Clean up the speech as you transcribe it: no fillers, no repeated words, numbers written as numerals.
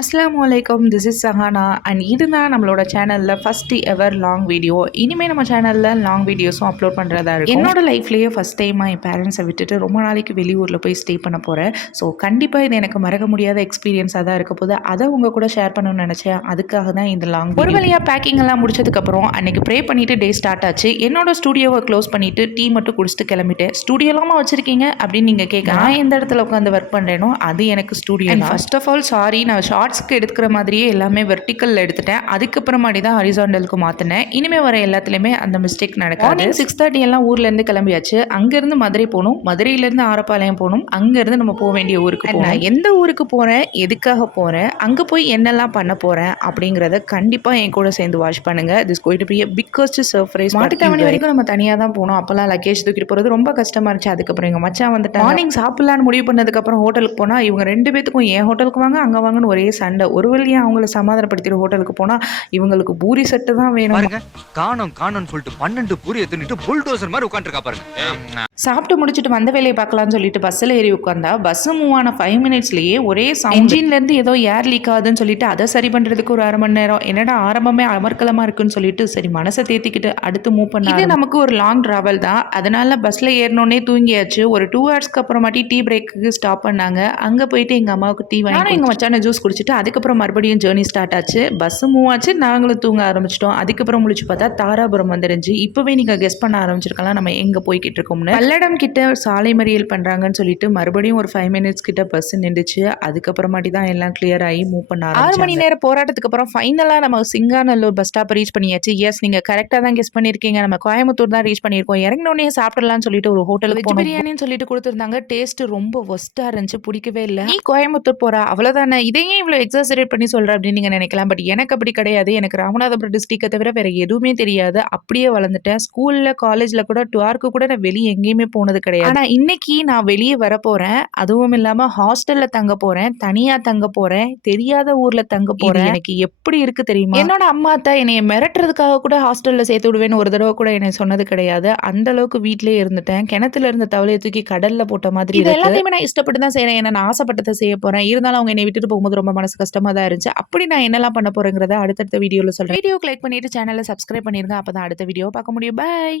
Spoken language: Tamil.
அஸ்ஸலாமு அலைக்கும், திஸ் இஸ் சஹானா அண்ட் இதுதான் நம்மளோட சேனலில் ஃபஸ்ட்டு எவர் லாங் வீடியோ. இனிமேல் நம்ம சேனலில் லாங் வீடியோஸும் அப்லோட் பண்ணுறதா இருக்கும். என்னோட லைஃப்லேயே ஃபஸ்ட் டைமாக என் பேரண்ட்ஸை விட்டுட்டு ரொம்ப நாளைக்கு வெளியூரில் போய் ஸ்டே பண்ண போகிறேன். ஸோ கண்டிப்பாக இது எனக்கு மறக்க முடியாத எக்ஸ்பீரியன்ஸாக தான் இருக்க போது. அதை உங்கள் கூட ஷேர் பண்ணணும்னு நினச்சேன். அதுக்காக தான் இந்த லாங் ஒரு வழியாக பேக்கிங் எல்லாம் முடிச்சதுக்கப்புறம் அன்றைக்கி ப்ரே பண்ணிவிட்டு டே ஸ்டார்ட் ஆச்சு. என்னோட ஸ்டூடியோவை க்ளோஸ் பண்ணிவிட்டு டீ மட்டும் குடிச்சிட்டு கிளம்பிட்டேன். ஸ்டூடியோலாமா வச்சுருக்கீங்க அப்படின்னு நீங்கள் கேட்க, நான் எந்த இடத்துல உட்காந்து ஒர்க் பண்ணுறேனோ அது எனக்கு studio. First of all sorry, நான் ஷார்ட்ஸ்க்கு எடுக்கிற மாதிரியே எல்லாமே வெர்டிக்கலில் எடுத்துட்டேன். அதுக்கப்புறமாடி தான் ஹரிசாண்டலுக்கு மாற்றினேன். இனிமேல் வர எல்லாத்துலேயுமே அந்த மிஸ்டேக் நடக்காது. 6:30 எல்லாம் ஊர்லேருந்து கிளம்பியாச்சு. அங்கேருந்து மதுரை போகணும், மதுரையிலேருந்து ஆரப்பாளையம் போகணும், அங்கேருந்து நம்ம போக வேண்டிய ஊருக்கு போகணும். எந்த ஊருக்கு போகிறேன், எதுக்காக போகிறேன், அங்கே போய் என்னெல்லாம் பண்ண போகிறேன் அப்படிங்கிறத கண்டிப்பாக என் கூட சேர்ந்து வாட்ச் பண்ணுங்கள். This going to be a biggest surprise. Mattuthavani வரைக்கும் நம்ம தனியாக தான் போனோம். அப்போல்லாம் லக்கேஜ் தூக்கிட்டு போகிறது ரொம்ப கஷ்டமாக இருந்துச்சு. அதுக்கப்புறம் எங்கள் மச்சான் வந்துட்டு மார்னிங் சாப்பிட்லான்னு முடிவு பண்ணதுக்கப்புறம் ஹோட்டலுக்கு போனால் இவங்க 2 பேத்துக்கும் என் ஹோட்டலுக்கு வாங்க அங்கே வாங்கன்னு ஒரே சண்டை. ஒரு வழியாக அவங்கள சமாதானப்படுத்திட்டு ஹோட்டலுக்கு போனால் இவங்களுக்கு பூரி செட்டு தான் வேணும். காணோம்னு சொல்லிட்டு 12 பூரி எடுத்துட்டு புல்டோசர் மாதிரி உட்காந்துருக்கா பாருங்க. சாப்பிட்டு முடிச்சுட்டு வந்த வேலையை பார்க்கலாம்னு சொல்லிட்டு பஸ்ஸில் ஏறி உட்காந்தா பஸ் மூவ் ஆன 5 மினிட்ஸ்லேயே ஒரே சவுண்ட். இன்ஜின்லேருந்து ஏதோ ஏர் லீக் ஆகுதுன்னு சொல்லிட்டு அதை சரி பண்ணுறதுக்கு ஒரு 1/2 மணி நேரம். என்னடா ஆரம்பமே அமர்க்கலமாக இருக்குன்னு சொல்லிட்டு சரி மனசை தேத்திக்கிட்டு அடுத்து மூவ் பண்ண. இது நமக்கு ஒரு லாங் ட்ராவல் தான், அதனால பஸ்ஸில் ஏறினோடனே தூங்கியாச்சு. ஒரு 2 ஹவர்ஸ்க்கு அப்புறமாட்டி டீ பிரேக்கு ஸ்டாப் பண்ணாங்க. அங்கே போயிட்டு எங்கள் அம்மாவுக்கு டீ வாங்கி எங்கள் மச்சான ஜூஸ் குடிச்சிட்டு அதுக்கப்புறம் மறுபடியும் ஜேர்னி ஸ்டார்ட் ஆச்சு. பஸ் மூவ் ஆச்சு, நாங்களும் தூங்க ஆரம்பிச்சிட்டோம். அதுக்கப்புறம் முழிச்சு பார்த்தா தாராபுரம் வந்துருந்துச்சு. இப்போவே நீங்கள் கெஸ் பண்ண ஆரம்பிச்சிருக்கலாம் நம்ம எங்கே போய்கிட்டு இருக்கோம்னு. பல்லடம் கிட்ட சாலை மறியல் பண்ணுறாங்கன்னு சொல்லிட்டு மறுபடியும் ஒரு 5 மினிட்ஸ் கிட்ட பஸ் நின்றுச்சு. அதுக்கப்புறமாட்டி தான் எல்லாம் கிளியர் ஆகி மூவ் பண்ண 6 மணி நேரம் போராட்டத்துக்கு அப்புறம் ஃபைனலாக நம்ம சிங்காநல்லூர் பஸ் ஸ்டாப் ரீச் பண்ணியாச்சு. எஸ், நீங்கள் கரெக்டாக தான் கெஸ் பண்ணியிருக்கீங்க. நம்ம கோயம்புத்தூர் தான் ரீச் பண்ணியிருக்கோம். இறங்கினோடனே சாப்பிடலாம்னு சொல்லிட்டு ஒரு ஹோட்டலுக்கு பிரியாணின்னு சொல்லிட்டு கொடுத்துருந்தாங்க. டேஸ்ட் ரொம்ப ஒஸ்ட்டாக இருந்துச்சு, பிடிக்கவே இல்லை. நீ கோயம்புத்தூர் போகிறா அவ்வளோதானே, இதையே இவ்வளோ எக்ஸாசரேட் பண்ணி சொல்கிற அப்படின்னு நீங்கள் நினைக்கலாம். பட் எனக்கு அப்படி கிடையாது. எனக்கு ராமநாதபுரம் டிஸ்ட்ரிக்டை தவிர வேறு எதுவுமே தெரியாது. அப்படியே வளர்ந்துட்டேன். ஸ்கூலில் காலேஜில் கூட டுவார்க்கு கூட நான் வெளியே எங்கேயுமே போனது கிடையாது. ஆனால் இன்னைக்கு நான் வெளியே வர போகிறேன். அதுவும் இல்லாமல் ஹாஸ்டலில் தங்க போகிறேன், தனியாக தங்க போகிறேன், தெரியாத ஊரில் தங்க போகிறேன். எனக்கு எப்படி இருக்கு தெரியுமா? என்னோட அம்மா தான் என்னைய மிரட்டுறதுக்காக கூட ஹாஸ்டலில் சேர்த்து விடுவேன்னு ஒரு தடவை கூட என்னை சொன்னது கிடையாது. அந்த அளவுக்கு வீட்டிலேயே இருந்துட்டேன். கிணத்துல இருந்த தவளையை தூக்கி கடல்ல போட்ட மாதிரி. இது எல்லாத்தையுமே நான் இஷ்டப்பட்டு தான் செய்கிறேன். ஏன்னா நான் ஆசைப்பட்டதை செய்ய போகிறேன். இருந்தாலும் அவங்க என்னை விட்டுட்டு போகும்போது ரொம்ப மனசு கஷ்டமாக தான் இருந்துச்சு. அப்படி நான் என்னெல்லாம் பண்ண போகிறேங்கிறத அடுத்தடுத்த வீடியோவில் சொல்கிறேன். வீடியோக்கு லைக் பண்ணிட்டு சேனலை சப்ஸ்கிரைப் பண்ணிருங்க. அப்போ தான் அடுத்த வீடியோ பார்க்க முடியும். பை.